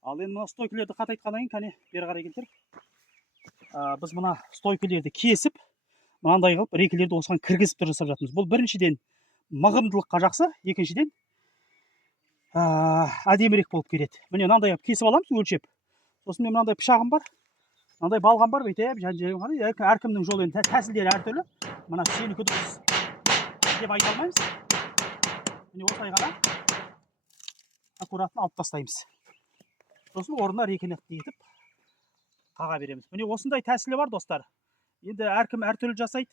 Ал енді мына стойкілерді қатайтқаннан кейін кәне бері қарай келтір. Біз мына стойкілерді кесіп, мынандай қылып рейкілерді осыған кіргізіп тұрып жасап жатырмыз. Бұл біріншіден мығымдылыққа жақсы, екіншіден әдемірек болып келеді. Міне мынандай қылып кесіп аламыз өлшеп. Сосын мен мынандай пышағым бар, мынандай балғам бар, бүйтіп әркімнің жолы енді тәсілдері әртүрлі. Мына сенікі дұрыс деп айта алмаймыз. Міне осылай ғана аккуратно алып тастаймыз. Сосын орнына рейкені етіп қаға береміз. Міне осындай тәсілі бар достар. Енді әркім әртүрлі жасайды.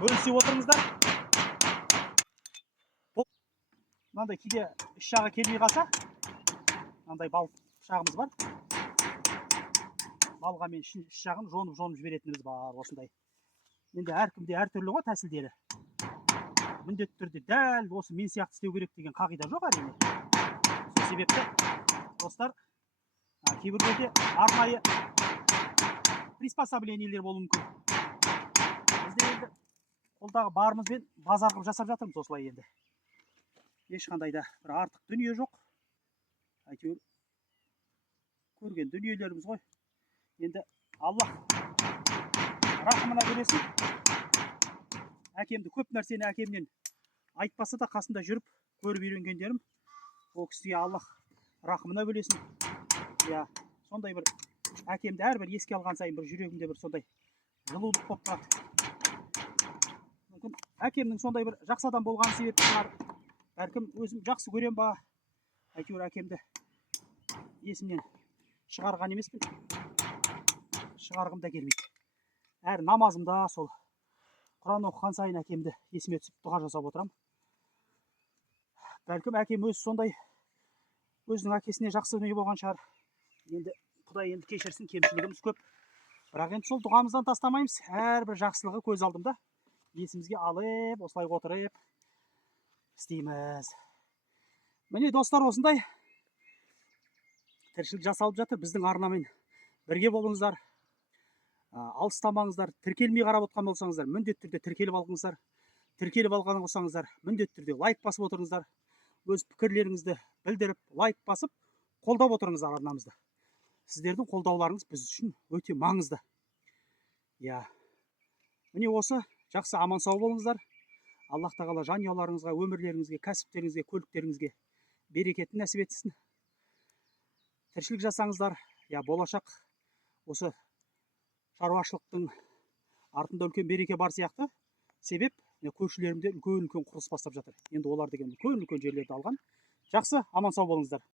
Бөлісе отырыңыздар. Мынандай кейде іш жағы келмей қалса, мынандай бал пышағымыз бар. Балғамен іш жағын жонып жіберетініміз бар осындай. Енді әркімде әртүрлі ғой тәсілдері. Міндетті түрде дәл осы мен сияқты істеу керек деген қағида жоқ әрине. Сол себепті достар, кейбіреуде арнайы приспособлениелер болуы мүмкін. Бізде енді қолдағы барымызбен базар қылып жасап жатырмыз осылай енді. Ешқандай да бір артық дүние жоқ. Әйтеуір көрген дүниелеріміз ғой. Енді Алла рахымына бөлесін. Әкемді көп нәрсені әкемнен айтпаса да қасында жүріп көріп үйренгендерім. Ол кісіге Алла рахымына бөлесін. Я, сондай бір әкемді әрбір еске алған сайын бір жүрегімде бір сондай жылулық болып тұрады. Мүмкін әкемнің сондай бір жақсы адам болған себепті шығар. Бәлкім өзім жақсы көрем ба? Әйтеуір әкемді есімнен шығарған емеспін. Шығарғым да келмейді. Әр намазымда сол Құран оқыған сайын әкемді есіме түсіп дұға жасап отырам. Бәлкім әкем өзі сондай өзінің әкесіне жақсы дүние болған шығар. Енді Құдай енді кешірсін, кемшілігіміз көп. Бірақ енді сол дұғамыздан тастамаймыз. Әрбір жақсылығы көз алдымда. Есімізге алып, осылай отырып істейміз. Міне достар, осындай тіршілік жасалып жатыр. Біздің арнамен бірге болыңыздар. Алыстамаңыздар. Тіркелмей қарап отқан болсаңыздар, міндетті түрде тіркеліп алыңыздар. Тіркеліп алған болсаңыздар, міндетті түрде лайк басып отырыңыздар. Өз пікірлеріңізді білдіріп, лайк басып, қолдап отырыңыздар арнамызды. Сіздердің қолдауларыңыз біз үшін өте маңызды. Я. Міне осы жақсы аман сау болыңыздар. Аллах тағала жанұяларыңызға, өмірлеріңізге, кәсіптеріңізге, көліктеріңізге берекетін нәсіп етсін. Тіршілік жасаңыздар. Я, болашақ осы шаруашылықтың артында үлкен береке бар сияқты. Себеп көршілерімде үлкен құрылыс бастап жатыр. Енді олар деген үлкен жерлерді алған. Жақсы, аман сау болыңыздар.